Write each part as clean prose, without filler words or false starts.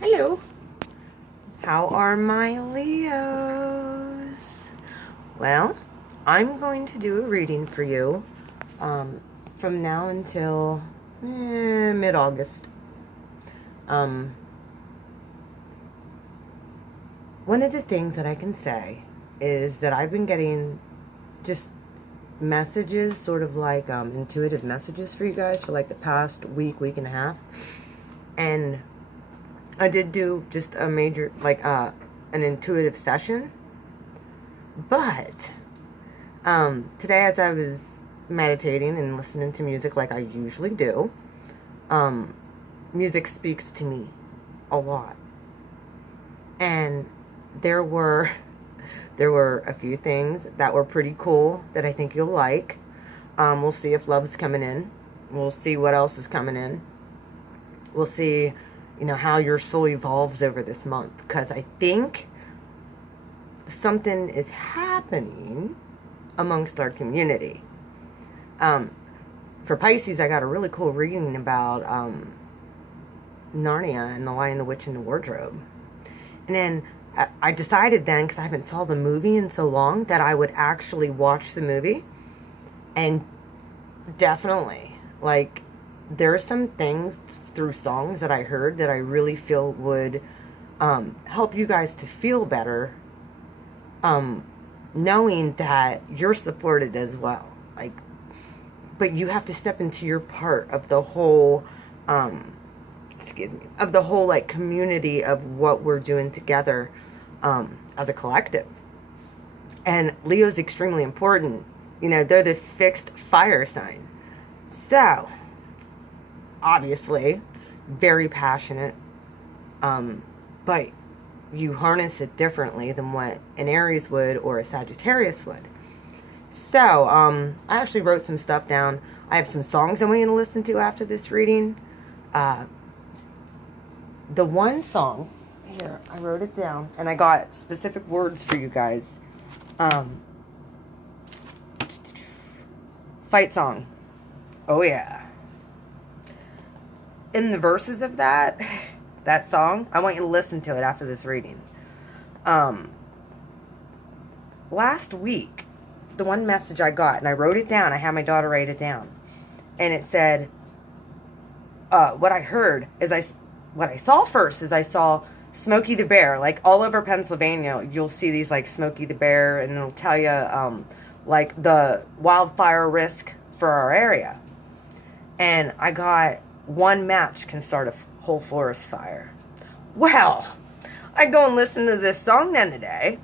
Hello. How are my Leos? Well, I'm going to do a reading for you from now until mid-August. Um, One of the things that I can say is that I've been getting just messages, sort of like intuitive messages for you guys for like the past week and a half. And I did do just a major, like an intuitive session. But today, as I was meditating and listening to music like I usually do, music speaks to me a lot. And there were a few things that were pretty cool that I think you'll like. We'll see if love's coming in. We'll see what else is coming in. We'll see, how your soul evolves over this month. Because I think something is happening amongst our community. For Pisces, I got a really cool reading about Narnia and the Lion, the Witch, and the Wardrobe. And then I decided then, because I haven't saw the movie in so long, that I would actually watch the movie. And definitely, like, there are some things through songs that I heard that I really feel would help you guys to feel better, knowing that you're supported as well. Like, but you have to step into your part of the whole, of the whole, like, community of what we're doing together as a collective. And Leo's extremely important. They're the fixed fire sign. So, obviously, very passionate, but you harness it differently than what an Aries would or a Sagittarius would. So, I actually wrote some stuff down. I have some songs I want you to listen to after this reading. The one song, here, I wrote it down, and I got specific words for you guys. Fight song. Oh, yeah. In the verses of that song, I want you to listen to it after this reading. Last week, the one message I got, and I wrote it down, I had my daughter write it down, and it said, what I heard is what I saw first is I saw Smokey the Bear. Like, all over Pennsylvania, you'll see these, like, Smokey the Bear, and it'll tell you, like, the wildfire risk for our area. And I got, one match can start a whole forest fire. Well, I go and listen to this song then today,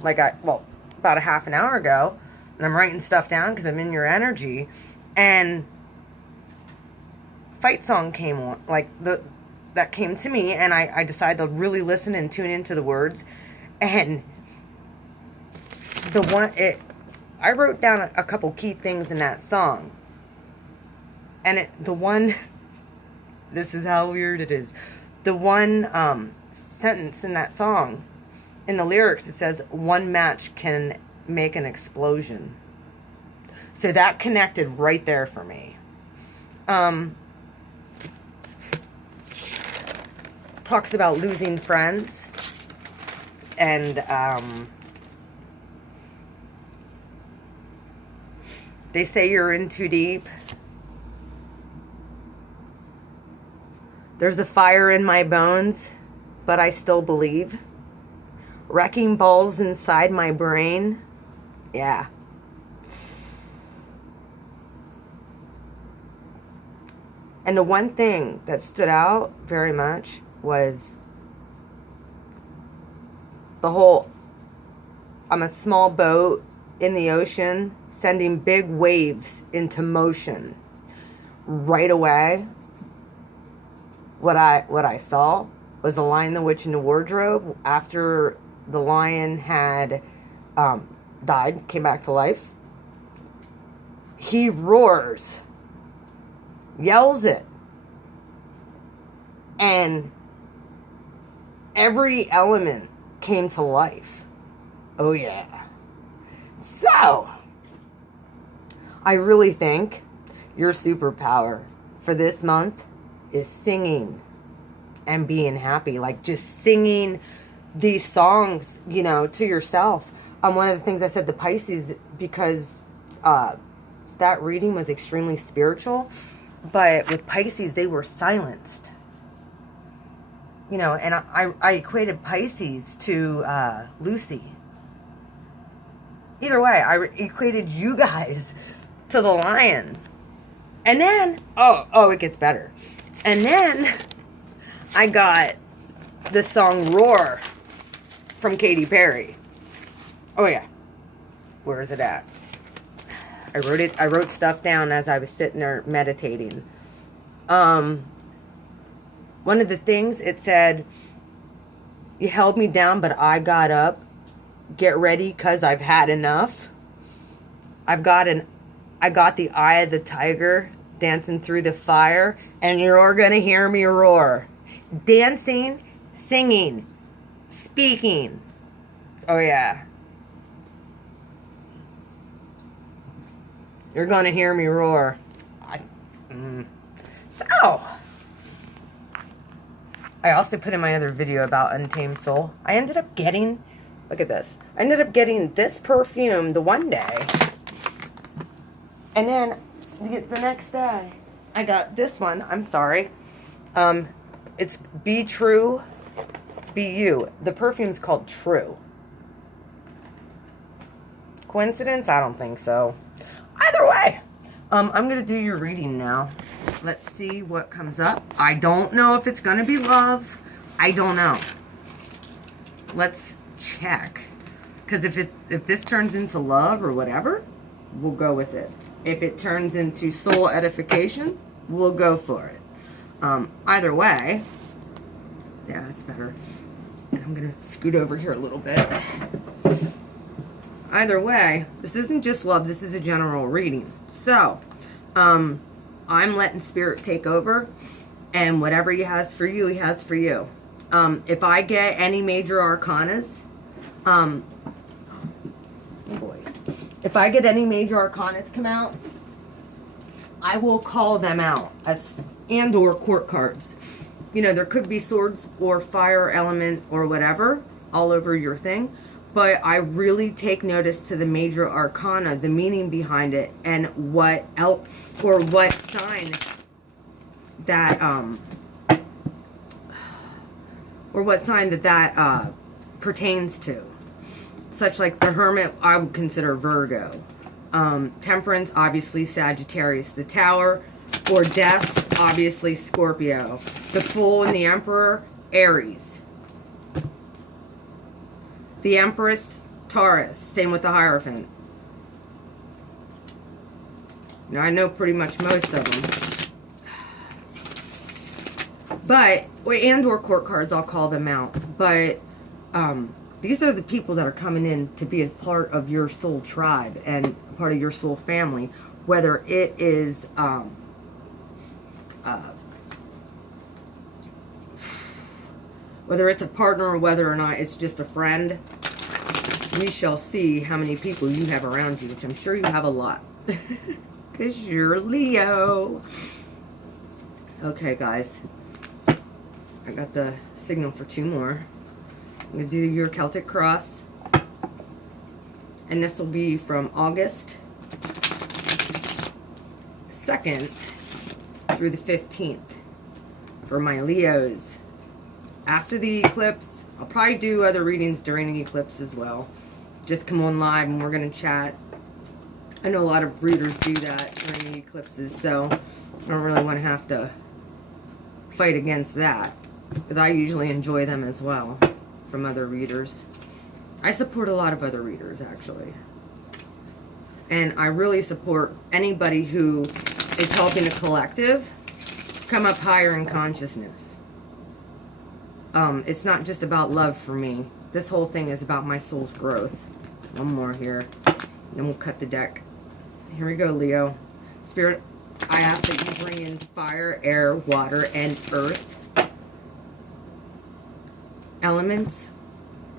about a half an hour ago, and I'm writing stuff down because I'm in your energy, and fight song came on, that came to me, and I decided to really listen and tune into the words. And I wrote down a couple key things in that song. And this is how weird it is. The one sentence in that song, in the lyrics, it says, one match can make an explosion. So that connected right there for me. Talks about losing friends, and they say you're in too deep. There's a fire in my bones, but I still believe. Wrecking balls inside my brain. Yeah. And the one thing that stood out very much was the whole, I'm a small boat in the ocean sending big waves into motion. Right away, what I saw was the Lion, the Witch, and the Wardrobe. After the lion had died, came back to life, he roars, yells it, and every element came to life. Oh, yeah. So, I really think your superpower for this month is singing and being happy. Like just singing these songs, you know, to yourself. One of the things I said, the Pisces, because that reading was extremely spiritual, but with Pisces, they were silenced. You know, and I equated Pisces to Lucy. Either way, I equated you guys to the lion. And then, oh, it gets better. And then I got the song Roar from Katy Perry. Oh yeah. Where is it at? I wrote stuff down as I was sitting there meditating. One of the things, it said, you held me down, but I got up. Get ready, 'cause I've had enough. I got the eye of the tiger dancing through the fire, and you're gonna hear me roar. Dancing, singing, speaking. Oh yeah. You're gonna hear me roar. So, I also put in my other video about Untamed Soul. I ended up getting, look at this. I ended up getting this perfume the one day. And then the next day, I got this one. I'm sorry. It's Be True, Be You. The perfume's called True. Coincidence? I don't think so. Either way, I'm going to do your reading now. Let's see what comes up. I don't know if it's going to be love. I don't know. Let's check. Because if this turns into love or whatever, we'll go with it. If it turns into soul edification, we'll go for it. Either way, yeah, that's better. And I'm going to scoot over here a little bit. Either way, this isn't just love, this is a general reading. So, I'm letting Spirit take over, and whatever He has for you, He has for you. If I get any major arcanas, if I get any major arcanas come out, I will call them out as or court cards. You know, there could be swords or fire element or whatever all over your thing. But I really take notice to the major arcana, the meaning behind it, and what sign that pertains to. Such like the Hermit, I would consider Virgo. Temperance, obviously Sagittarius. The Tower or Death, obviously Scorpio. The Fool and the Emperor, Aries. The Empress, Taurus. Same with the Hierophant. Now, I know pretty much most of them. But, or court cards, I'll call them out. But, these are the people that are coming in to be a part of your soul tribe and part of your soul family. Whether it is, whether it's a partner or whether or not it's just a friend, we shall see how many people you have around you, which I'm sure you have a lot. Because you're Leo. Okay, guys. I got the signal for 2 more. I'm going to do your Celtic Cross. And this will be from August 2nd through the 15th for my Leos. After the eclipse, I'll probably do other readings during the eclipse as well. Just come on live and we're going to chat. I know a lot of readers do that during the eclipses, so I don't really want to have to fight against that. Because I usually enjoy them as well from other readers. I support a lot of other readers, actually. And I really support anybody who is helping a collective come up higher in consciousness. It's not just about love for me. This whole thing is about my soul's growth. One more here. Then we'll cut the deck. Here we go, Leo. Spirit, I ask that you bring in fire, air, water, and earth elements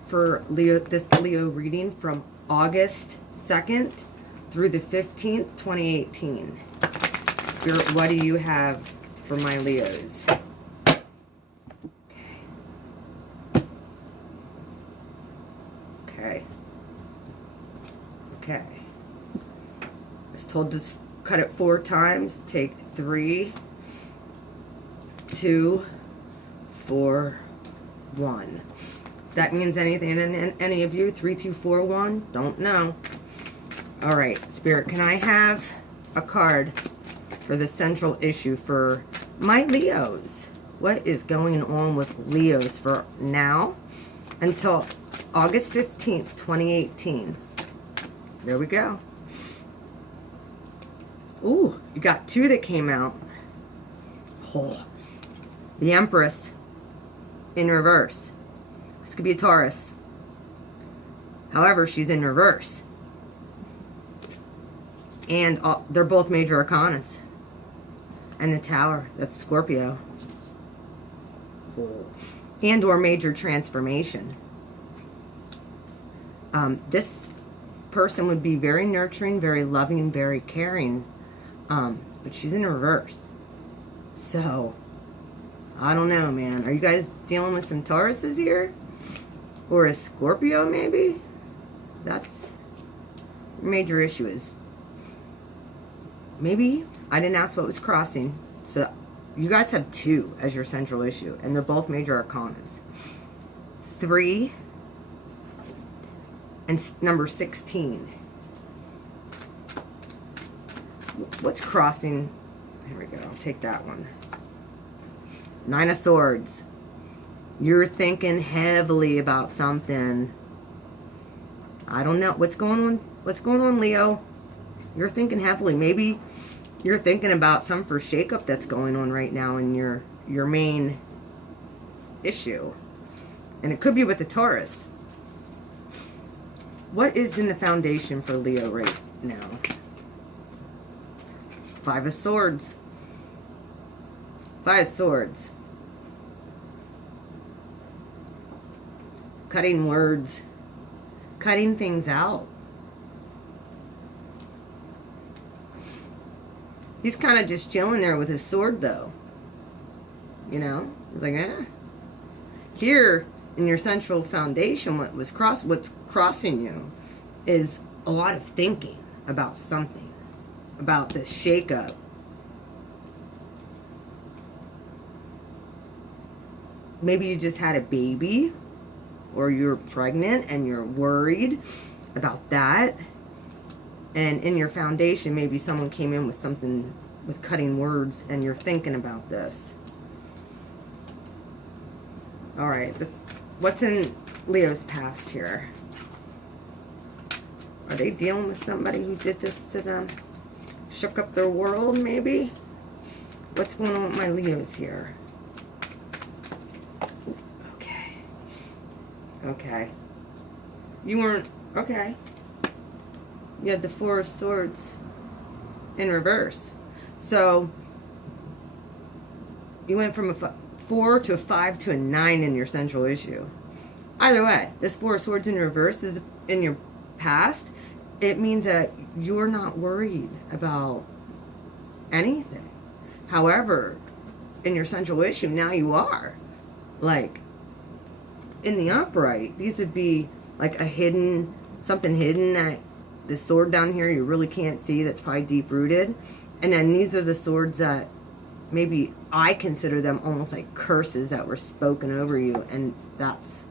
for Leo, this Leo reading from August 2nd through the 15th, 2018. Spirit, what do you have for my Leos? Okay. Okay. I was told to cut it 4 times. Take 3, 2, 4, 1. That means anything in any of you? 3, 2, 4, 1? Don't know. All right, Spirit, can I have a card for the central issue for my Leos? What is going on with Leos for now until August 15th, 2018? There we go. Ooh, you got 2 that came out. Oh, the Empress in reverse. This could be a Taurus. However, she's in reverse. And they're both major arcanas. And the Tower, that's Scorpio. And or major transformation. This person would be very nurturing, very loving, very caring. But she's in reverse. So, I don't know, man. Are you guys dealing with some Tauruses here? Or a Scorpio, maybe? That's your major issue is. Maybe I didn't ask what was crossing. So, you guys have 2 as your central issue. And they're both major arcanas. 3 and number 16. What's crossing? Here we go. I'll take that one. 9 of Swords. You're thinking heavily about something. I don't know. What's going on? What's going on, Leo? You're thinking heavily. Maybe you're thinking about some for shakeup that's going on right now in your main issue. And it could be with the Taurus. What is in the foundation for Leo right now? 5 of Swords. 5 of Swords. Cutting words. Cutting things out. He's kind of just chilling there with his sword, though. You know? He's like, eh. Here, in your central foundation, what's crossing you is a lot of thinking about something. About this shakeup. Maybe you just had a baby. Or you're pregnant and you're worried about that. And in your foundation, maybe someone came in with something with cutting words and you're thinking about this. All right, what's in Leo's past here? Are they dealing with somebody who did this to them? Shook up their world, maybe? What's going on with my Leos here? Okay. Okay. You weren't... Okay. You had the 4 of Swords in reverse. So, you went from a 4 to a 5 to a 9 in your central issue. Either way, this 4 of Swords in reverse is in your past. It means that you're not worried about anything. However, in your central issue, now you are. Like, in the upright, these would be like a hidden, something hidden that the sword down here you really can't see that's probably deep-rooted. And then these are the swords that maybe I consider them almost like curses that were spoken over you. And that's,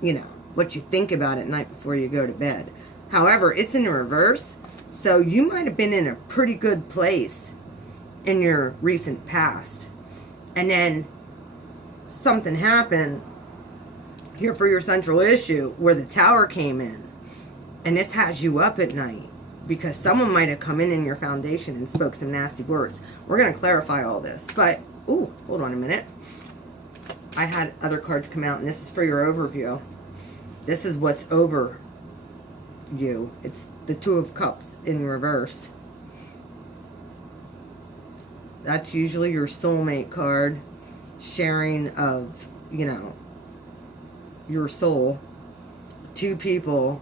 you know, what you think about at night before you go to bed. However, it's in reverse. So you might have been in a pretty good place in your recent past. And then something happened here for your central issue where the Tower came in. And this has you up at night because someone might have come in your foundation and spoke some nasty words. We're going to clarify all this. But, ooh, hold on a minute. I had other cards come out, and this is for your overview. This is what's over you. It's the 2 of Cups in reverse. That's usually your soulmate card. Sharing of, you know, your soul. 2 people.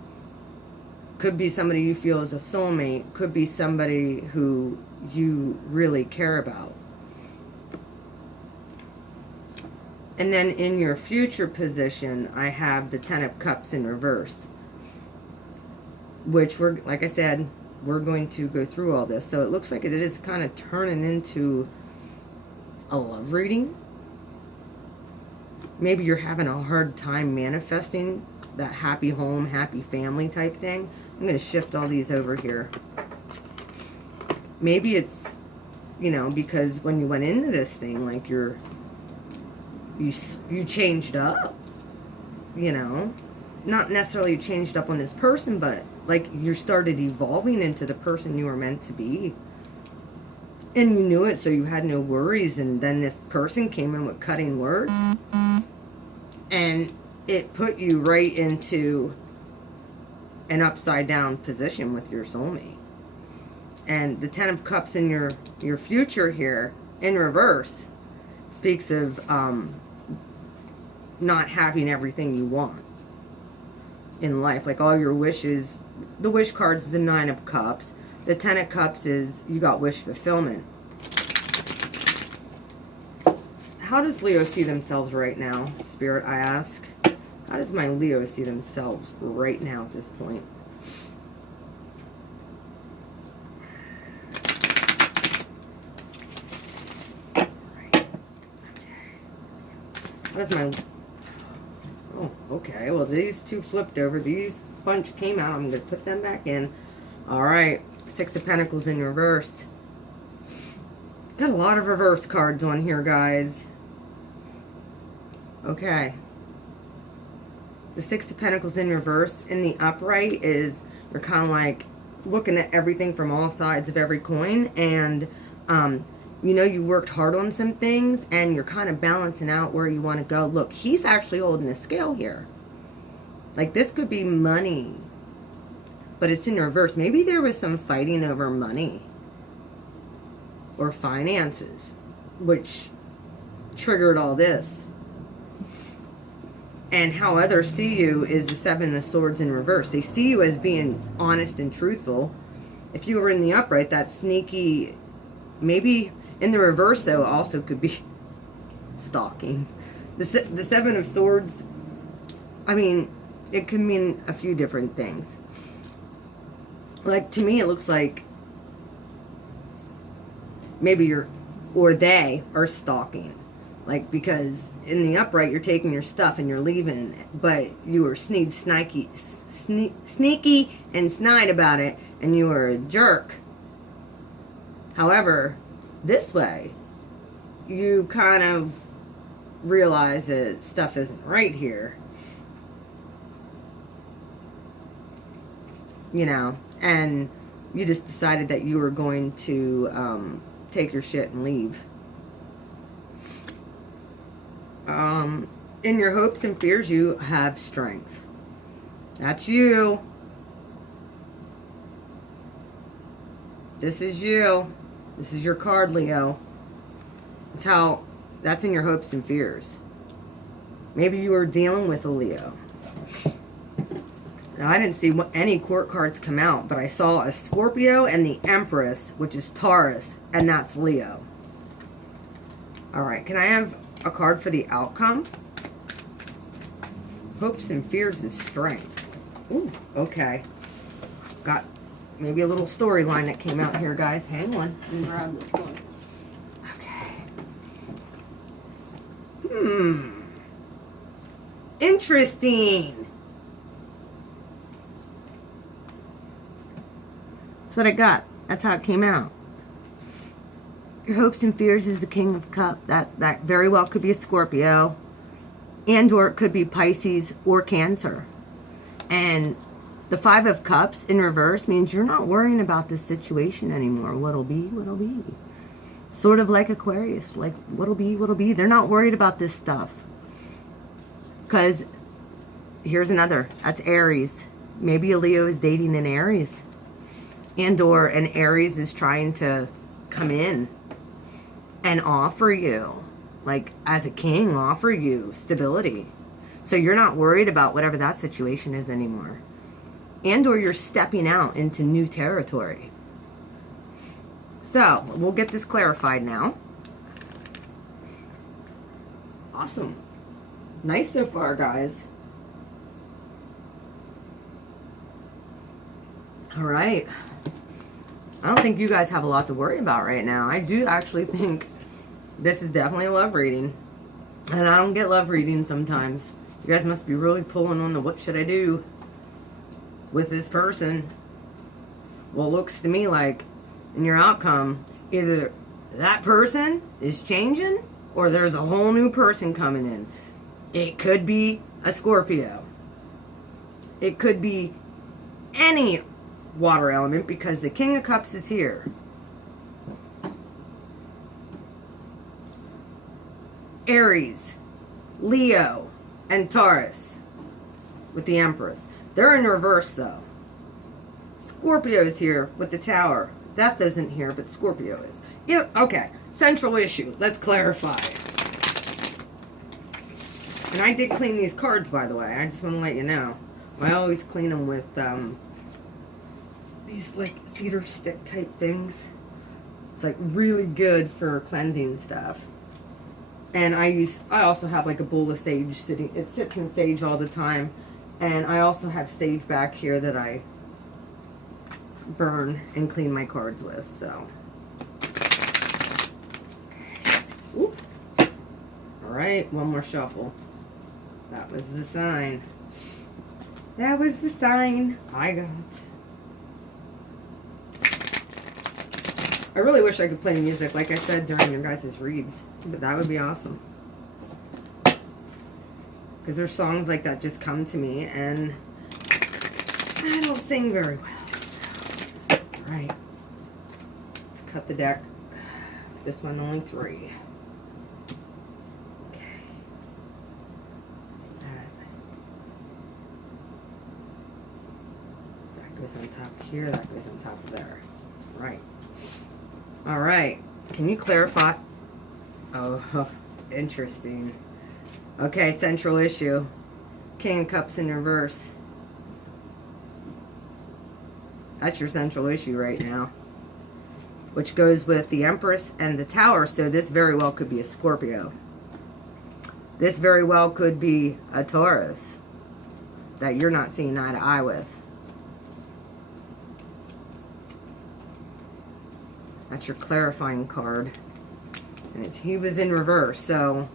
Could be somebody you feel is a soulmate. Could be somebody who you really care about. And then in your future position, I have the Ten of Cups in reverse, which we're, like I said, we're going to go through all this. So it looks like it is kind of turning into a love reading. Maybe you're having a hard time manifesting that happy home, happy family type thing. I'm going to shift all these over here. Maybe it's, you know, because when you went into this thing, like you changed up, you know. Not necessarily changed up on this person, but like you started evolving into the person you were meant to be. And you knew it, so you had no worries. And then this person came in with cutting words. And it put you right into an upside down position with your soulmate. And the Ten of Cups in your future here, in reverse, speaks of not having everything you want in life. Like all your wishes. The wish card's the Nine of Cups. The Ten of Cups is you got wish fulfillment. How does Leo see themselves right now, Spirit, I ask? How does my Leo see themselves right now at this point? How does my... Oh, okay. Well, these two flipped over. These bunch came out. I'm going to put them back in. All right. Six of Pentacles in reverse. Got a lot of reverse cards on here, guys. Okay. The Six of Pentacles in reverse. In the upright is you're kind of like looking at everything from all sides of every coin. And, you know, you worked hard on some things and you're kind of balancing out where you want to go. Look, he's actually holding the scale here. Like this could be money, but it's in reverse. Maybe there was some fighting over money or finances, which triggered all this. And how others see you is the Seven of Swords in reverse. They see you as being honest and truthful. If you were in the upright, that sneaky, maybe in the reverse, though, also could be stalking. The Seven of Swords, I mean, it could mean a few different things. Like, to me, it looks like maybe you're, or they are stalking. Like, because in the upright, you're taking your stuff and you're leaving, but you were sneaky and snide about it, and you were a jerk. However, this way, you kind of realize that stuff isn't right here. You know, and you just decided that you were going to take your shit and leave. In your hopes and fears, you have strength. That's you. This is you. This is your card, Leo. That's in your hopes and fears. Maybe you were dealing with a Leo. Now, I didn't see any court cards come out, but I saw a Scorpio and the Empress, which is Taurus, and that's Leo. All right, can I have a card for the outcome? Hopes and fears is strength. Ooh, okay. Got maybe a little storyline that came out here, guys. Hang on. Let me grab this one. Okay. Interesting. That's what I got. That's how it came out. Your hopes and fears is the King of Cups. That very well could be a Scorpio. And or it could be Pisces or Cancer. And the Five of Cups in reverse means you're not worrying about this situation anymore. What'll be, what'll be. Sort of like Aquarius. Like, what'll be, what'll be. They're not worried about this stuff. Because, here's another. That's Aries. Maybe a Leo is dating an Aries. And or an Aries is trying to come in and offer you, like as a king, offer you stability. So you're not worried about whatever that situation is anymore. And or you're stepping out into new territory. So we'll get this clarified now. Awesome. Nice so far, guys. All right. I don't think you guys have a lot to worry about right now. I do actually think this is definitely a love reading. And I don't get love readings sometimes. You guys must be really pulling on the what should I do with this person. Well, it looks to me like in your outcome, either that person is changing or there's a whole new person coming in. It could be a Scorpio. It could be any water element because the King of Cups is here. Aries, Leo, and Taurus with the Empress. They're in reverse though. Scorpio is here with the Tower. Death isn't here, but Scorpio is. Yeah, okay, central issue. Let's clarify. And I did clean these cards, by the way. I just want to let you know. I always clean them with these like cedar stick type things. It's like really good for cleansing stuff. And I also have like a bowl of sage sitting. It sits in sage all the time. And I also have sage back here that I burn and clean my cards with. So, oop. All right, one more shuffle. That was the sign. That was the sign I got. I really wish I could play music, like I said, during your guys' reads. But that would be awesome. Because there's songs like that just come to me, and I don't sing very well. Right. Let's cut the deck. This one only 3. Okay. That goes on top here, that goes on top of there. Right. All right. Can you clarify? Oh, interesting. Okay, central issue. King of Cups in reverse. That's your central issue right now. Which goes with the Empress and the Tower, so this very well could be a Scorpio. This very well could be a Taurus that you're not seeing eye to eye with. That's your clarifying card. And he was in reverse, so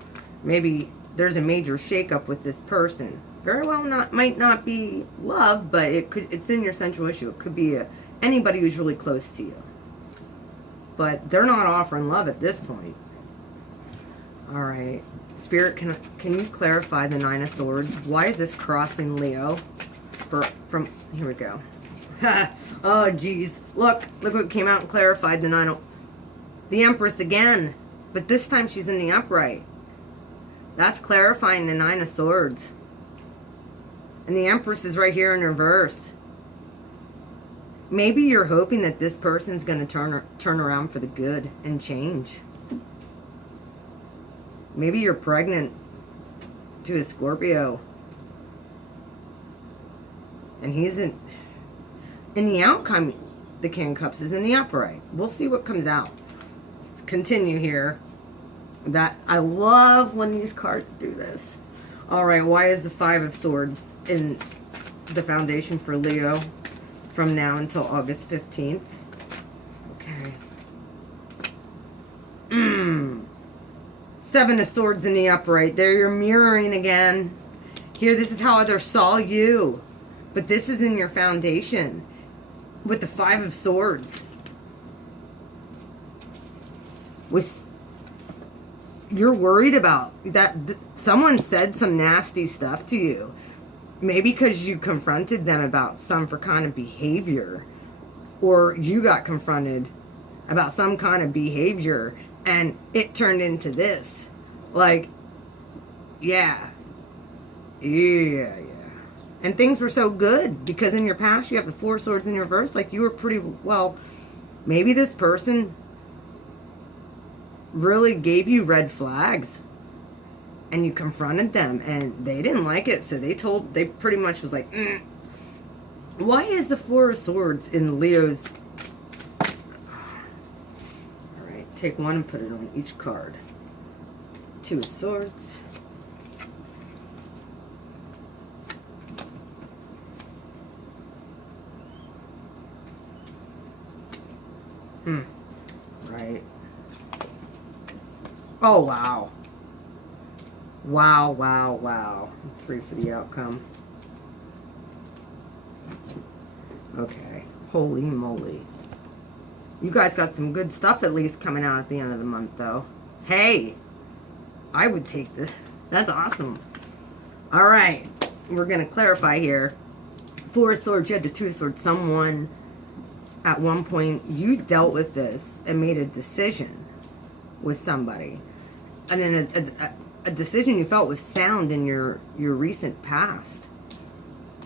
maybe there's a major shakeup with this person. Very well might not be love, but it's in your central issue. It could be anybody who's really close to you. But they're not offering love at this point. All right. Spirit, can you clarify the 9 of Swords? Why is this crossing Leo? From here we go. Oh, geez. Look what came out and clarified the Empress again. But this time she's in the upright. That's clarifying the 9 of Swords. And the Empress is right here in reverse. Maybe you're hoping that this person's going to turn around for the good and change. Maybe you're pregnant to a Scorpio. And he's in the outcome, the King of Cups is in the upright. We'll see what comes out. Let's continue here. That I love when these cards do this. All right, why is the 5 of Swords in the foundation for Leo from now until August 15th? Okay. 7 of Swords in the upright. There you're mirroring again. Here, this is how others saw you. But this is in your foundation with the 5 of Swords. You're worried about that someone said some nasty stuff to you. Maybe because you confronted them about some kind of behavior. Or you got confronted about some kind of behavior and it turned into this. Like, yeah. And things were so good because in your past you have the 4 Swords in reverse. Like you were pretty well. Maybe this person really gave you red flags and you confronted them and they didn't like it, so they pretty much was like, Why is the 4 of Swords in Leo's? Alright, take one and put it on each card. 2 of Swords. Right. Oh, wow. Wow, wow, wow. 3 for the outcome. Okay. Holy moly. You guys got some good stuff at least coming out at the end of the month, though. Hey, I would take this. That's awesome. All right. We're going to clarify here. 4 of Swords, you had the 2 of Swords. Someone, at one point, you dealt with this and made a decision with somebody. And then a decision you felt was sound in your recent past.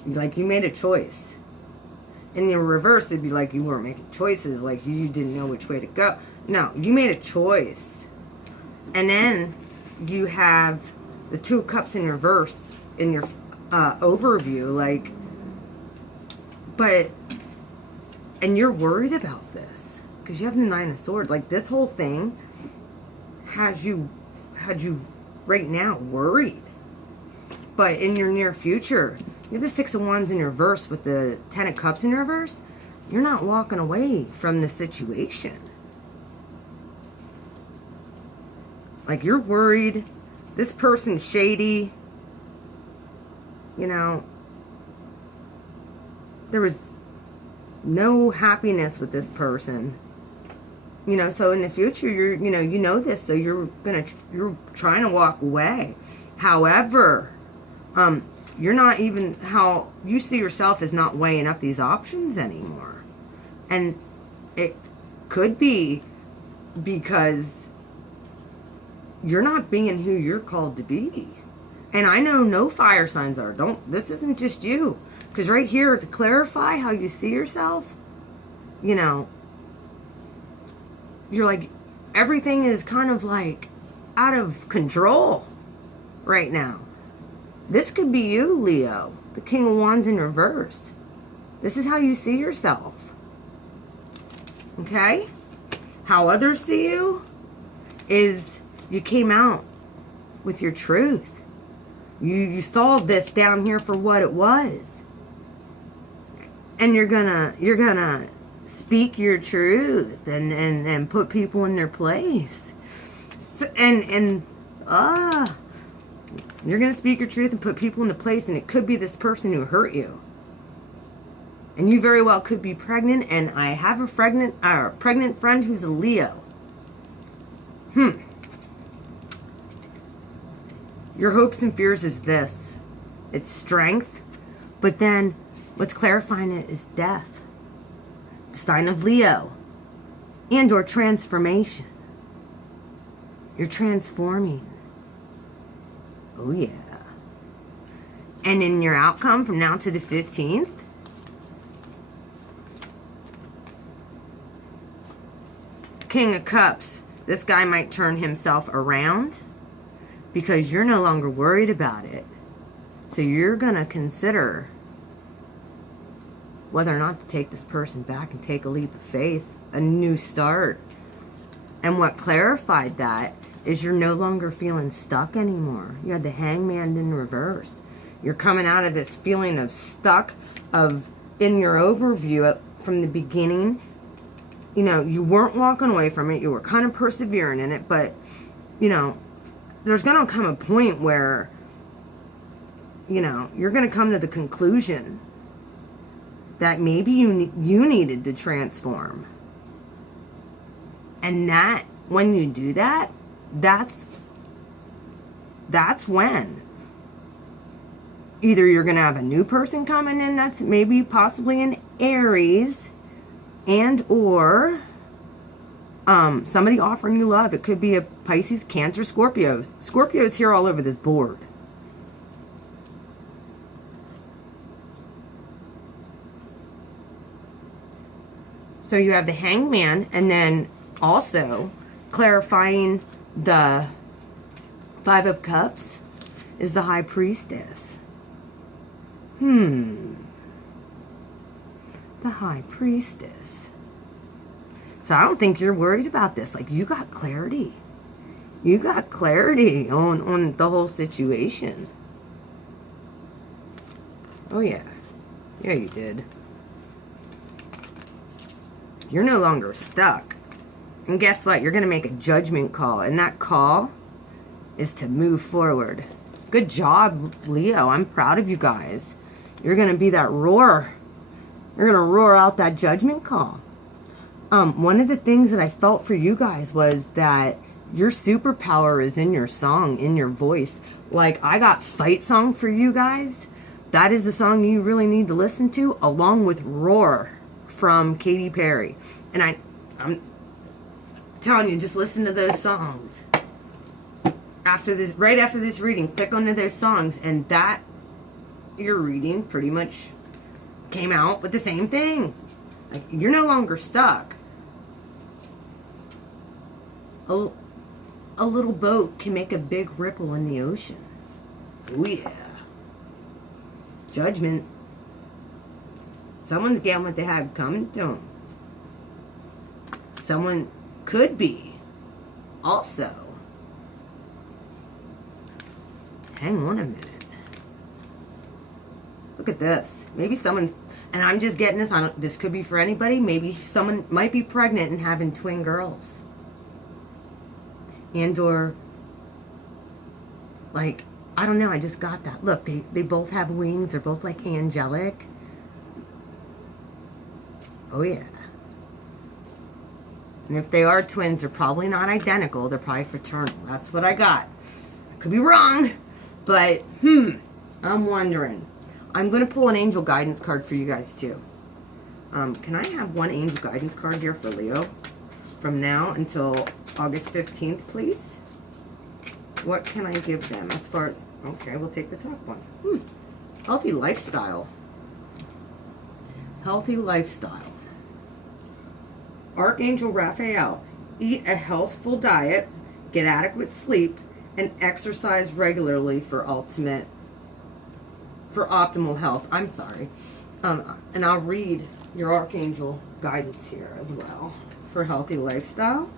Like, you made a choice. In the reverse, it'd be like you weren't making choices, like you didn't know which way to go. No, you made a choice. And then you have the 2 of Cups in reverse in your overview, like, and you're worried about this because you have the 9 of Swords. Like, this whole thing had you right now worried. But in your near future, you have the 6 of Wands in reverse with the 10 of Cups in reverse. You're not walking away from the situation. Like, you're worried. This person's shady. You know, there was no happiness with this person. You know, so in the future, you know this, so you're trying to walk away. However, you're not even, how you see yourself as not weighing up these options anymore. And it could be because you're not being who you're called to be. And I know no fire signs are. This isn't just you. Because right here, to clarify how you see yourself, you know, you're like, everything is kind of like out of control right now. This could be you, Leo, the King of Wands in reverse. This is how you see yourself. Okay? How others see you is you came out with your truth. You saw this down here for what it was. And you're gonna speak your truth and put people in their place. So, you're going to speak your truth and put people into place, and it could be this person who hurt you. And you very well could be pregnant, and I have a pregnant friend who's a Leo. Your hopes and fears is this. It's strength, but then what's clarifying it is death. The sign of Leo. And or transformation. You're transforming. Oh, yeah. And in your outcome from now to the 15th, King of Cups. This guy might turn himself around because you're no longer worried about it. So you're going to consider whether or not to take this person back and take a leap of faith, a new start. And what clarified that is you're no longer feeling stuck anymore. You had the Hangman in reverse. You're coming out of this feeling of stuck, in your overview from the beginning. You know, you weren't walking away from it. You were kind of persevering in it. But, you know, there's going to come a point where, you know, you're going to come to the conclusion that maybe you needed to transform. And that, when you do that, that's when either you're going to have a new person coming in that's maybe possibly an Aries, and or somebody offering you love. It could be a Pisces, Cancer, Scorpio. Scorpio is here all over this board. So you have the Hangman, and then also clarifying the 5 of Cups is the High Priestess. The High Priestess. So I don't think you're worried about this. Like, you got clarity. You got clarity on the whole situation. Oh, yeah. Yeah, you did. you're no longer stuck. And guess what? You're going to make a judgment call. And that call is to move forward. Good job, Leo. I'm proud of you guys. You're going to be that roar. You're going to roar out that judgment call. One of the things that I felt for you guys was that your superpower is in your song, in your voice. Like, I got Fight Song for you guys. That is the song you really need to listen to, along with Roar from Katy Perry. And I'm telling you, just listen to those songs. After this, right after this reading, click onto those songs, and that, your reading pretty much came out with the same thing. Like, you're no longer stuck. A little boat can make a big ripple in the ocean. Oh yeah. Judgment. Someone's getting what they had coming to them. Someone could be also. Hang on a minute. Look at this. Maybe someone's, and I'm just getting this on, this could be for anybody. Maybe someone might be pregnant and having twin girls. And or, like, I don't know, I just got that. Look, they both have wings. They're both like angelic. Oh yeah. And if they are twins, they're probably not identical. They're probably fraternal. That's what I got. Could be wrong, but I'm wondering. I'm going to pull an angel guidance card for you guys too. Can I have one angel guidance card here for Leo from now until August 15th, please? What can I give them as far as... Okay, we'll take the top one. Healthy lifestyle. Healthy lifestyle. Archangel Raphael. Eat a healthful diet, get adequate sleep, and exercise regularly for optimal health. I'm sorry. And I'll read your Archangel guidance here as well for healthy lifestyle.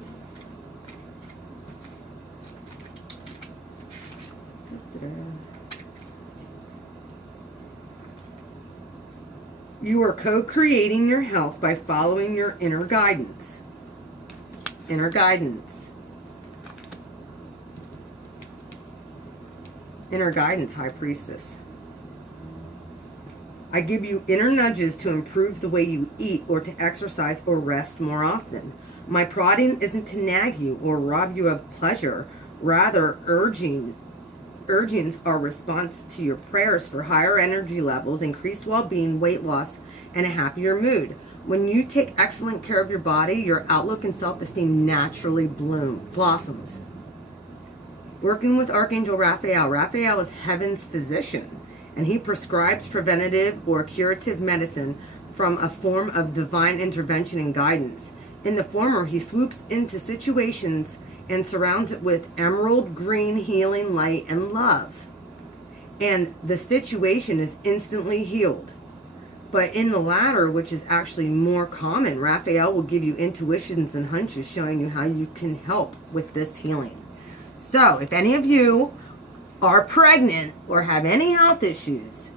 You are co-creating your health by following your inner guidance. Inner guidance. Inner guidance, High Priestess. I give you inner nudges to improve the way you eat or to exercise or rest more often. My prodding isn't to nag you or rob you of pleasure. Rather, urgings are response to your prayers for higher energy levels, increased well-being, weight loss, and a happier mood. When you take excellent care of your body, your outlook and self-esteem naturally blossoms. Working with Archangel Raphael. Raphael is heaven's physician, and he prescribes preventative or curative medicine from a form of divine intervention and guidance. In the former, he swoops into situations and surrounds it with emerald green healing light and love. And the situation is instantly healed. But in the latter, which is actually more common, Raphael will give you intuitions and hunches showing you how you can help with this healing. So, if any of you are pregnant or have any health issues,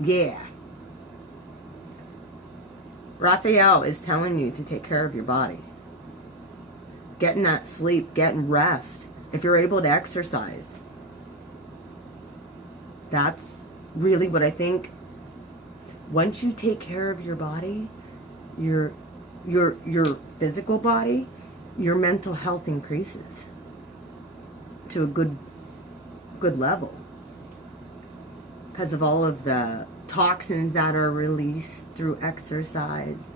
yeah, Raphael is telling you to take care of your body. Getting that sleep, getting rest. If you're able to exercise. That's really what I think. Once you take care of your body, your physical body, your mental health increases to a good level. Because of all of the toxins that are released through exercise.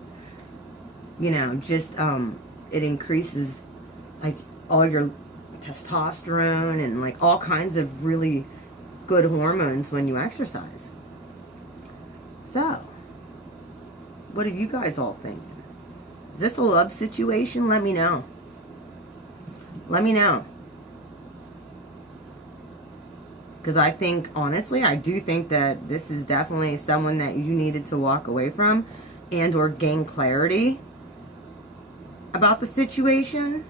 You know, just it increases like all your testosterone and like all kinds of really good hormones when you exercise. So, what are you guys all thinking? Is this a love situation? Let me know. Let me know. Because I think, honestly, I do think that this is definitely someone that you needed to walk away from and or gain clarity about the situation.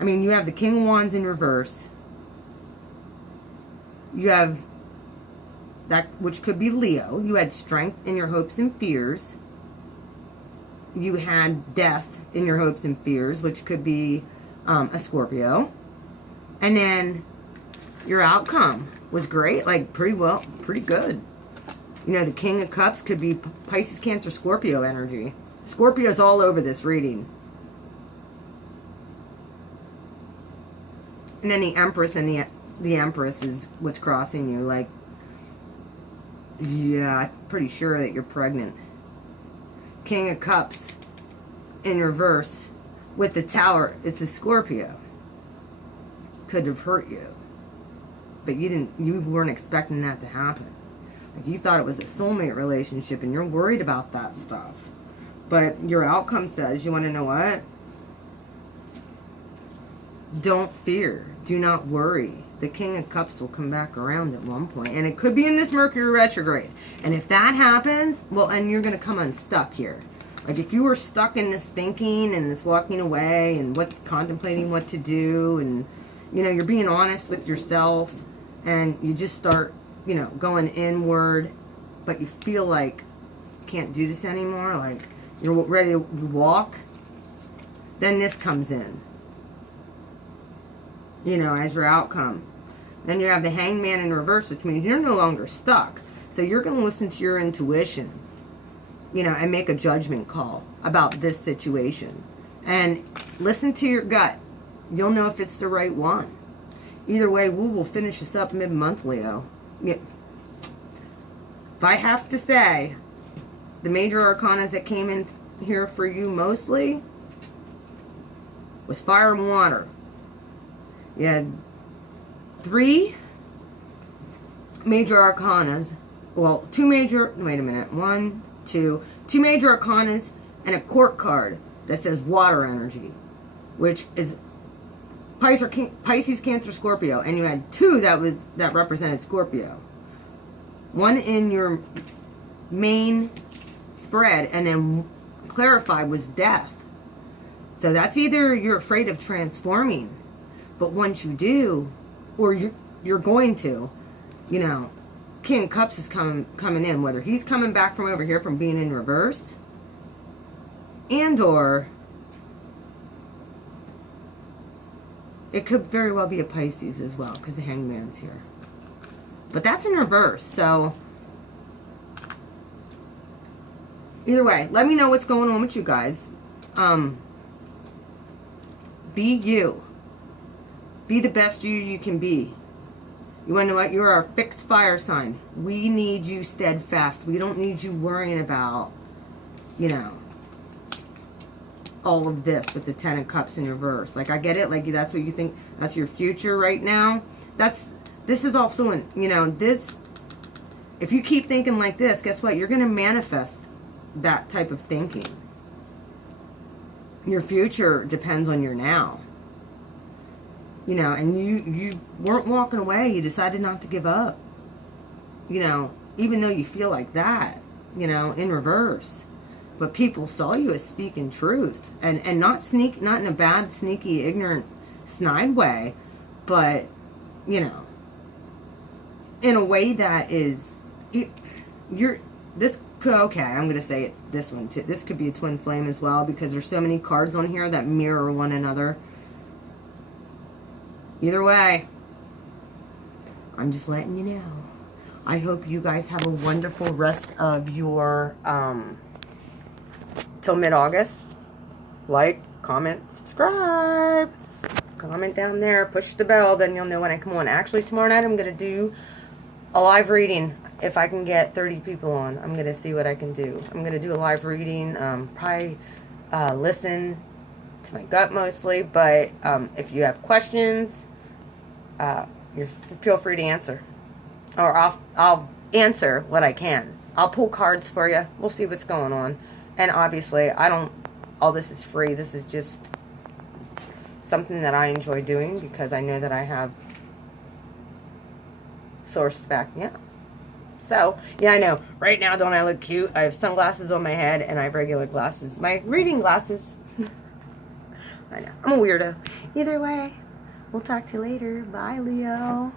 I mean, you have the King of Wands in reverse. You have which could be Leo. You had strength in your hopes and fears. You had death in your hopes and fears, which could be a Scorpio. And then your outcome was great, like pretty good. You know, the King of Cups could be Pisces, Cancer, Scorpio energy. Scorpio's all over this reading. And then the Empress and the Empress is what's crossing you. Like, yeah, I'm pretty sure that you're pregnant. King of Cups in reverse with the Tower. It's a Scorpio. Could have hurt you. But you weren't expecting that to happen. Like, you thought it was a soulmate relationship and you're worried about that stuff. But your outcome says, you want to know what? Don't fear. Do not worry. The King of Cups will come back around at one point. And it could be in this Mercury retrograde. And if that happens, well, and you're going to come unstuck here. Like, if you were stuck in this thinking and this walking away and contemplating what to do, and, you know, you're being honest with yourself, and you just start, you know, going inward, but you feel like you can't do this anymore, like you're ready to walk, then this comes in, you know, as your outcome. Then you have the Hangman in reverse, which means you're no longer stuck. So you're going to listen to your intuition, you know, and make a judgment call about this situation. And listen to your gut. You'll know if it's the right one. Either way, we will finish this up mid-month, Leo. Yeah. If I have to say, the major arcanas that came in here for you mostly was fire and water. You had 3 major arcanas. Well, 2 major... Wait a minute. 2 major arcanas and a court card that says water energy, which is Pisces, Cancer, Scorpio. And you had 2 that represented Scorpio. One in your main spread, and then clarified was death. So that's either you're afraid of transforming, but once you do, or you're going to, you know, King of Cups is coming in, whether he's coming back from over here from being in reverse, and or it could very well be a Pisces as well, because the Hangman's here. But that's in reverse, so either way, let me know what's going on with you guys. Be you. Be the best you can be. You want to know what? You're our fixed fire sign. We need you steadfast. We don't need you worrying about, you know, all of this with the 10 of Cups in reverse. Like, I get it. Like, that's what you think. That's your future right now. This is also, you know, this, if you keep thinking like this, guess what? You're going to manifest that type of thinking. Your future depends on your now. You know, and you weren't walking away. You decided not to give up. You know, even though you feel like that, you know, in reverse. But people saw you as speaking truth. And not in a bad, sneaky, ignorant, snide way. But, you know, in a way that is, okay, I'm going to say it, this one too. This could be a twin flame as well, because there's so many cards on here that mirror one another. Either way, I'm just letting you know. I hope you guys have a wonderful rest of your, till mid-August. Like, comment, subscribe. Comment down there, push the bell, then you'll know when I come on. Actually, tomorrow night I'm going to do a live reading. If I can get 30 people on, I'm going to see what I can do. I'm going to do a live reading, probably listen to my gut mostly, but if you have questions, you feel free to answer. Or I'll answer what I can. I'll pull cards for you. We'll see what's going on. And obviously, all this is free. This is just something that I enjoy doing because I know that I have sources backing up. So, yeah, I know. Right now, don't I look cute? I have sunglasses on my head and I have regular glasses. My reading glasses. I know. I'm a weirdo. Either way, we'll talk to you later. Bye, Leo.